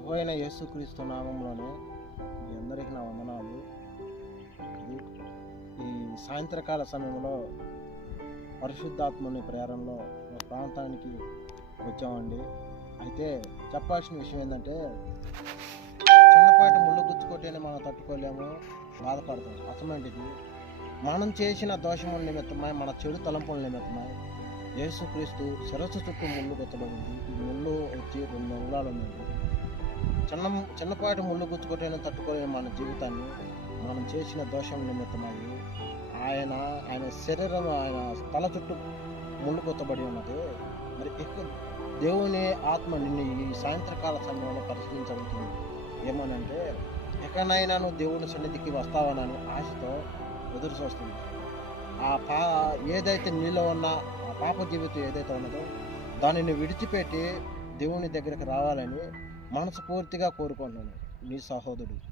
ప్రభువైన యేసుక్రీస్తు నామంలోనే మీ అందరికీ నా వందనాలు. ఈ సాయంత్రకాల సమయంలో పరిశుద్ధాత్మని ప్రేరణలో మా ప్రాంతానికి వచ్చామండి. అయితే చెప్పాల్సిన విషయం ఏంటంటే, చిన్నపాటి ముళ్ళు గుచ్చుకొట్టేనే మనం తట్టుకోలేము, బాధపడతాం. అసమంటిది మనం చేసిన దోషముల నిమిత్తమై, మన చెడు తలంపుల నిమిత్తమై యేసుక్రీస్తు శిరస్సు చుట్టూ ముళ్ళు గుచ్చబడింది. ఈ ముళ్ళు వచ్చి 2 అంగుళాలు ఉందండి. చిన్నపాటి ముళ్ళు గుచ్చుకొట్టేనే తట్టుకోలేని మన జీవితాన్ని మనం చేసిన దోషం నిమిత్తమై ఆయన శరీరం, ఆయన తల చుట్టూ ముళ్ళు గుచ్చబడి ఉన్నది. మరి ఎక్కువ దేవుని ఆత్మ నిన్ను ఈ సాయంత్రకాల సమయంలో పరిశీలించబడుతుంది. ఏమనంటే, ఎక్కడైనా నువ్వు దేవుని సన్నిధికి వస్తావనని ఆశతో ఎదురు చూస్తుంది. ఏదైతే నీలో ఉన్న ఆ పాప జీవితం ఏదైతే ఉన్నదో దానిని విడిచిపెట్టి దేవుని దగ్గరికి రావాలని మనస్ఫూర్తిగా కోరుకుంటున్నాను. నీ సహోదరుడు.